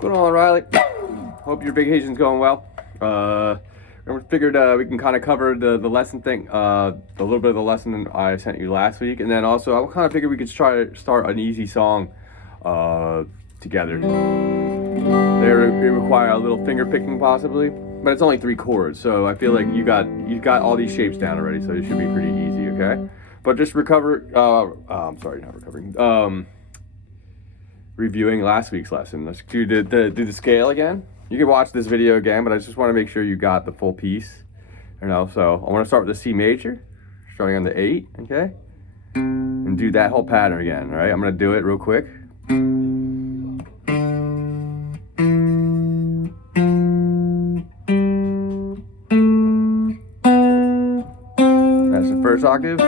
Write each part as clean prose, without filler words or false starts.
What's going on, Riley? Hope your vacation's going well. We figured we can kind of cover the lesson thing, a little bit of the lesson I sent you last week, and then also I kind of figured we could try to start an easy song together. They require a little finger picking possibly, but it's only 3 chords, so I feel like you got all these shapes down already, so it should be pretty easy, okay? But just reviewing last week's lesson. Let's do the scale again. You can watch this video again, but I just want to make sure you got the full piece. So I want to start with the C major, starting on the 8, okay? And do that whole pattern again, all right? I'm going to do it real quick. That's the first octave.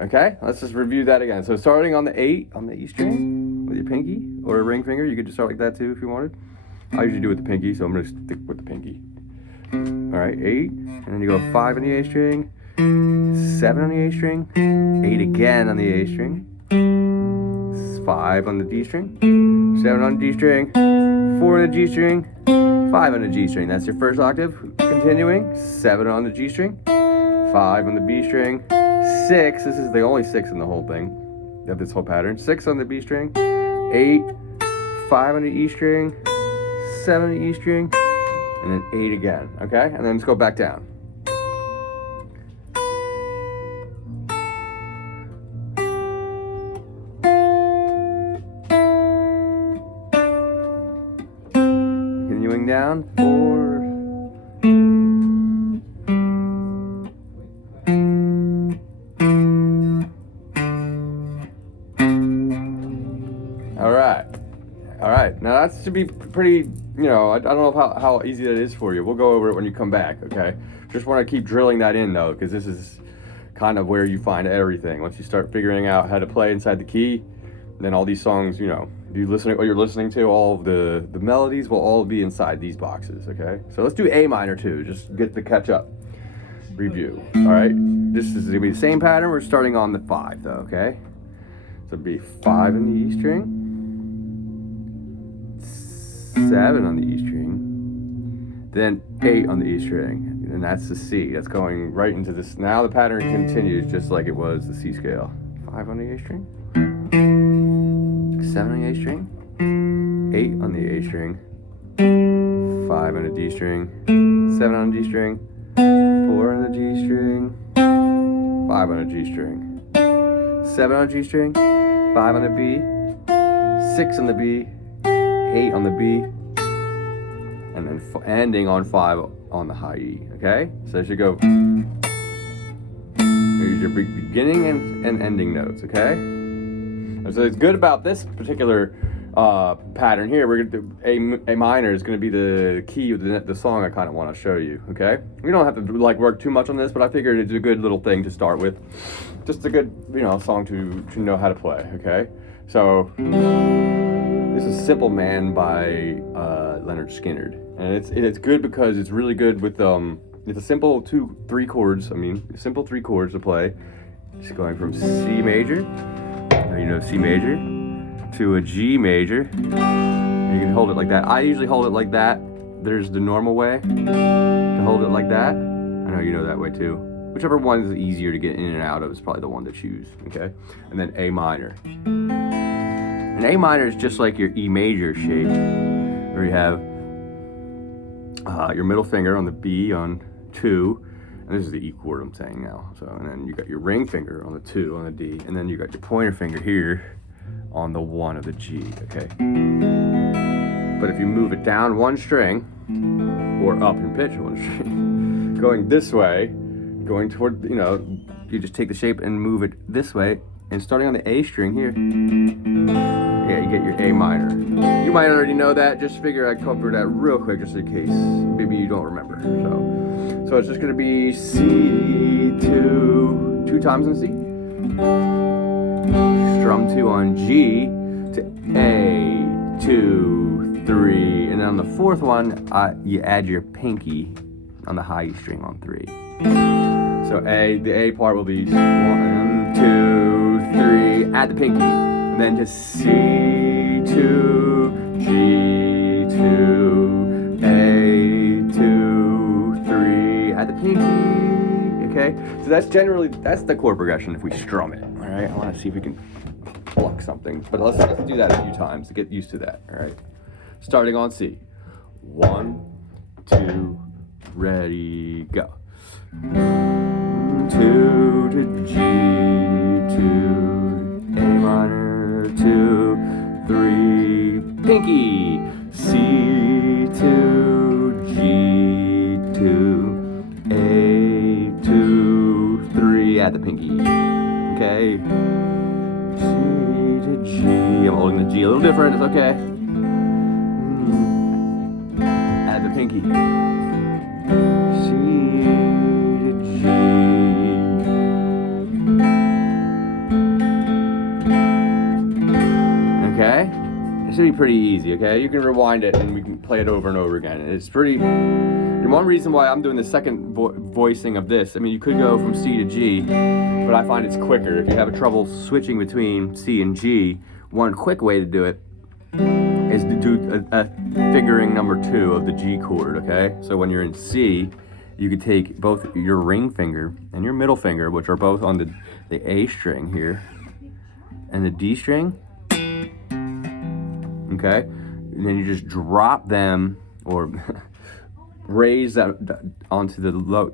Okay, let's just review that again. So starting on the 8 on the E string with your pinky or a ring finger, you could just start like that too if you wanted. I usually do it with the pinky, so I'm gonna stick with the pinky. All right, 8, and then you go 5 on the A string, 7 on the A string, 8 again on the A string, 5 on the D string, 7 on the D string, 4 on the G string, 5 on the G string. That's your first octave. Continuing, 7 on the G string, 5 on the B string, 6, this is the only 6 in the whole thing of this whole pattern. 6 on the B string, 8, 5 on the E string, 7 on the E string, and then 8 again, okay? And then let's go back down. Continuing down, 4, All right. Now that should be pretty, I don't know how easy that is for you. We'll go over it when you come back, okay? Just want to keep drilling that in though, because this is kind of where you find everything. Once you start figuring out how to play inside the key, then all these songs, you're listening to, all of the melodies will all be inside these boxes, okay? So let's do A minor too, just get the catch up review, all right? This is going to be the same pattern. We're starting on the 5 though, okay? So it'd be 5 in the E string, 7 on the E string, then 8 on the E string, and that's the C. That's going right into this. Now the pattern continues just like it was the C scale. 5 on the A string, 7 on the A string, 8 on the A string, 5 on the D string, 7 on the D string, 4 on the G string, 5 on the G string, 7 on the G string, 5 on the B, 6 on the B, 8 on the B, and then ending on 5 on the high E, okay? So it should go, here's your beginning and ending notes, okay? And so it's good about this particular pattern here. We're gonna do A minor is gonna be the key of the song I kind of want to show you, okay? We don't have to work too much on this, but I figured it's a good little thing to start with. Just a good, song to know how to play, okay? So this is Sinple Man by Leonard Skinner, and it's good because it's really good with it's a simple 3 chords to play. It's going from C major, C major, to a G major. And you can hold it like that. I usually hold it like that. There's the normal way to hold it like that. I know you know that way too. Whichever one is easier to get in and out of is probably the one to choose, okay? And then A minor. And A minor is just like your E major shape, where you have your middle finger on the B on 2, and this is the E chord I'm saying now. So, and then you got your ring finger on the 2 on the D, and then you got your pointer finger here on the 1 of the G, okay? But if you move it down 1 string, or up in pitch 1 string, going this way, going toward, you just take the shape and move it this way, and starting on the A string here, yeah, you get your A minor. You might already know that, just figure I'd cover that real quick just in case maybe you don't remember. So it's just gonna be C2, 2 times in C, strum 2 on G to A, 2, 3, and then on the 4th one, you add your pinky on the high E string on 3. So the A part will be 1, 2, 3, add the pinky, and then to C2, G2, A2, 3, add the pinky, okay? So that's the chord progression if we strum it, all right? I wanna see if we can pluck something, but let's do that a few times to get used to that, all right? Starting on C. 1, 2, ready, go. 2 to G, 2, A minor, 2, 3, pinky, C2, G2, A2, 3, add the pinky, okay? C to G, I'm holding the G a little different, it's okay. Add the pinky. C to G. Okay? It should be pretty easy, okay? You can rewind it and we can play it over and over again. It's pretty... And one reason why I'm doing the second voicing of this, I mean, you could go from C to G, but I find it's quicker. If you have trouble switching between C and G, one quick way to do it is to do a fingering number 2 of the G chord, okay? So when you're in C, you could take both your ring finger and your middle finger, which are both on the A string here, and the D string, okay? And then you just drop them, or raise that onto the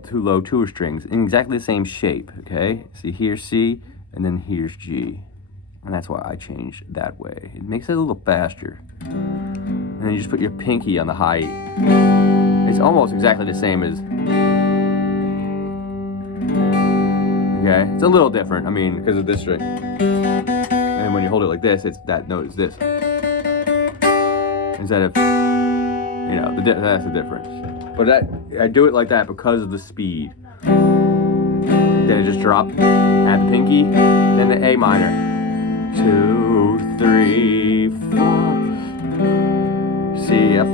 two low 2 strings in exactly the same shape, okay? See, here's C, and then here's G. And that's why I changed that way. It makes it a little faster. And then you just put your pinky on the high E. It's almost exactly the same as... Okay? It's a little different, I mean, because of this string. And when you hold it like this, it's that note is this. Instead of, you know, that's the difference. But I do it like that because of the speed. Then I just drop, add the pinky, then the A minor. 2, 3, 4. C, up.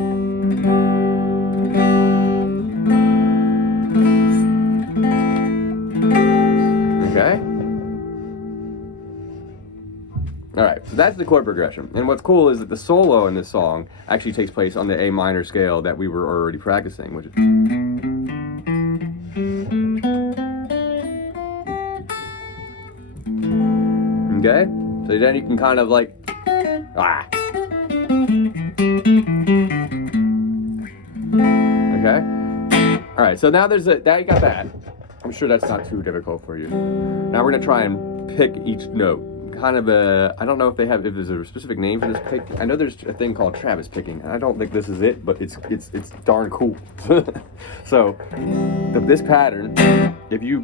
Okay? Alright, so that's the chord progression. And what's cool is that the solo in this song actually takes place on the A minor scale that we were already practicing, which is... Okay? So then you can kind of like, Okay? Alright, so now you got that. I'm sure that's not too difficult for you. Now we're gonna try and pick each note. Kind of I don't know if there's a specific name for this pick. I know there's a thing called Travis picking. I don't think this is it, but it's darn cool. So, this pattern, if you,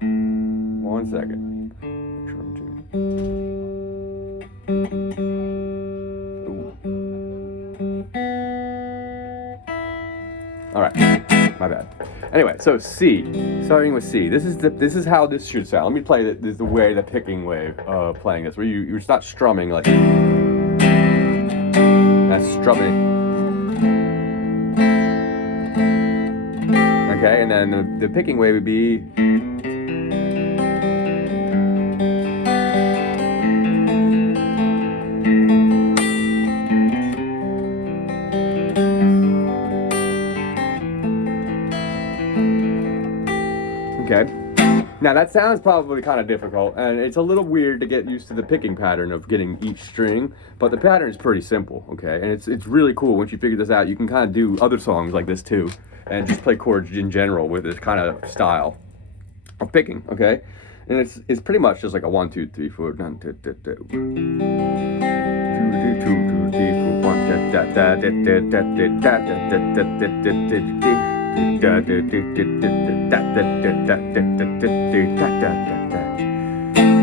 1 second. Make sure I'm tuned. All right, my bad. Anyway, so C, starting with C. This is how this should sound. Let me play the way, the picking way of playing this, where you're not strumming like that's strumming. Okay, and then the picking way would be. Okay, now that sounds probably kind of difficult, and it's a little weird to get used to the picking pattern of getting each string, but the pattern is pretty simple, okay? And it's really cool. Once you figure this out, you can kind of do other songs like this too, and just play chords in general with this kind of style of picking, okay? And it's pretty much just like a 1, 2, 3, 4, 1, 2, 3, 4,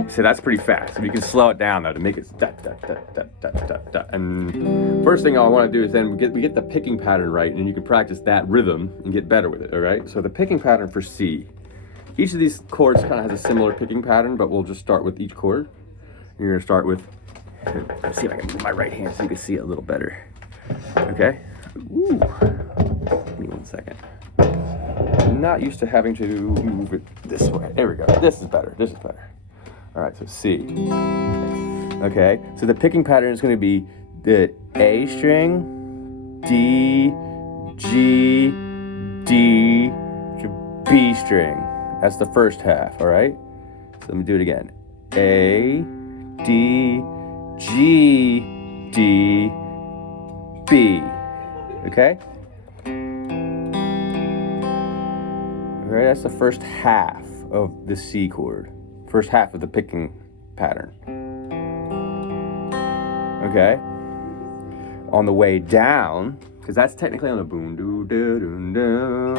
So that's pretty fast. So you can slow it down though to make it And first thing I want to do is then we get the picking pattern right, and you can practice that rhythm and get better with it. All right. So the picking pattern for C. Each of these chords kind of has a similar picking pattern, but we'll just start with each chord. You're gonna start with. Let's see if I can move my right hand so you can see it a little better. Okay. Ooh. Give me 1 second. not used to having to move it this way. There we go. This is better. This is better. All right, so C. Okay, so the picking pattern is going to be the A string, D, G, D, B string. That's the first half, all right? So let me do it again. A, D, G, D, B. Okay? All right, that's the first half of the C chord. First half of the picking pattern. Okay? On the way down, because that's technically on the boom, doo, doo, doo, doo.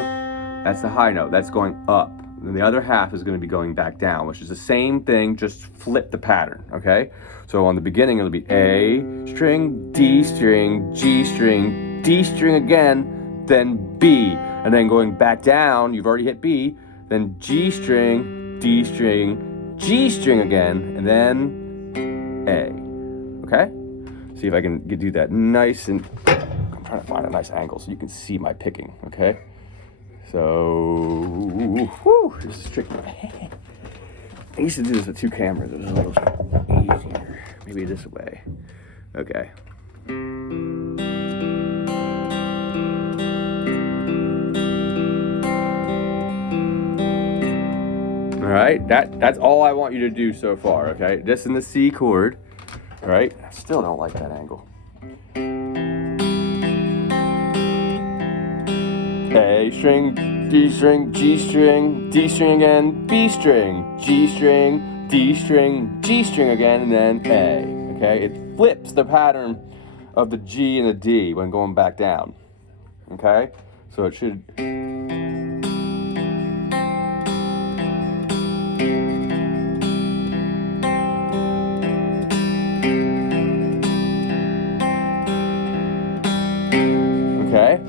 That's the high note. That's going up. And the other half is going to be going back down, which is the same thing, just flip the pattern, okay? So on the beginning, it'll be A string, D string, G string, D string again, then B. And then going back down, you've already hit B, then G string, D string, G string again, and then A, okay? See if I can do that nice and, I'm trying to find a nice angle so you can see my picking, okay? So, whew, this is tricky. I used to do this with 2 cameras. It was a little easier. Maybe this way. Okay. All right, that's all I want you to do so far, okay? This in the C chord, all right? I still don't like that angle. A string, D string, G string, D string again, B string, G string, D string, G string again, and then A, okay? It flips the pattern of the G and the D when going back down, okay? So it should... Okay?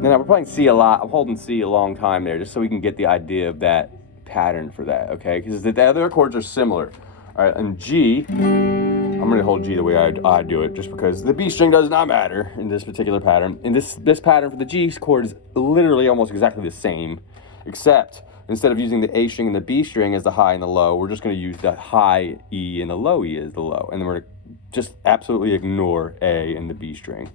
Now we're playing C a lot. I'm holding C a long time there just so we can get the idea of that pattern for that, okay? Because the other chords are similar. All right, and G, I'm going to hold G the way I do it just because the B string does not matter in this particular pattern. And this pattern for the G chord is literally almost exactly the same, except instead of using the A string and the B string as the high and the low, we're just going to use the high E and the low E as the low. And then we're going to just absolutely ignore A and the B string.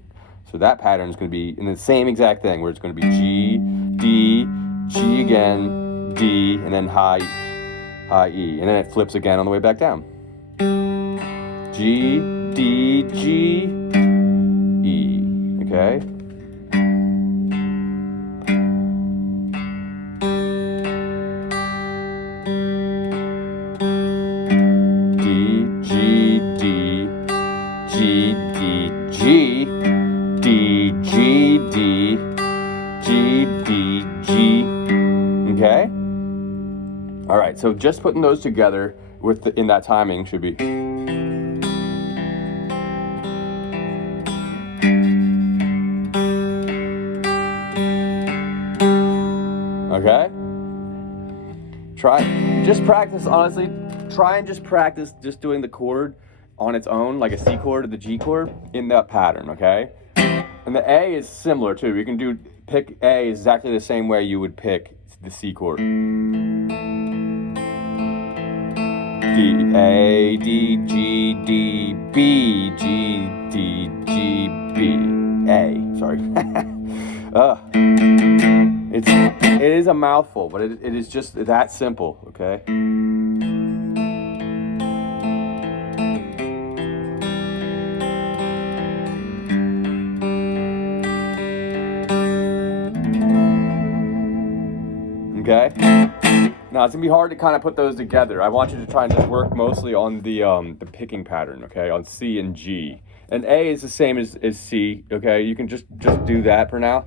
So that pattern is going to be in the same exact thing, where it's going to be G, D, G again, D, and then high E. And then it flips again on the way back down. G, D, G, E. Okay? D, G, D, G, D, G. D, G, D, G, D, G, okay? All right, so just putting those together in that timing should be... Okay? Just practice, honestly, try and just practice just doing the chord on its own, like a C chord or the G chord, in that pattern, okay? And the A is similar too. You can pick A exactly the same way you would pick the C chord. D, A, D, G, D, B, G, D, G, B, A. Sorry. It is a mouthful, but it is just that simple, okay? Okay? Now it's gonna be hard to kind of put those together. I want you to try and just work mostly on the picking pattern, okay? On C and G. And A is the same as C, okay? You can just do that for now.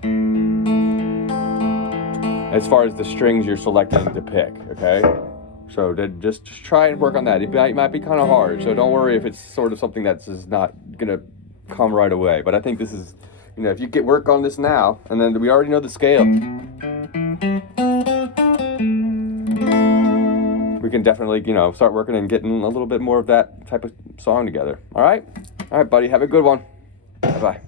As far as the strings you're selecting to pick, okay? So just try and work on that. It might be kind of hard, so don't worry if it's sort of something that's just not gonna come right away. But I think this is, you know, if you work on this now, and then we already know the scale, we can definitely, you know, start working and getting a little bit more of that type of song together. All right, buddy, have a good one. Bye-bye.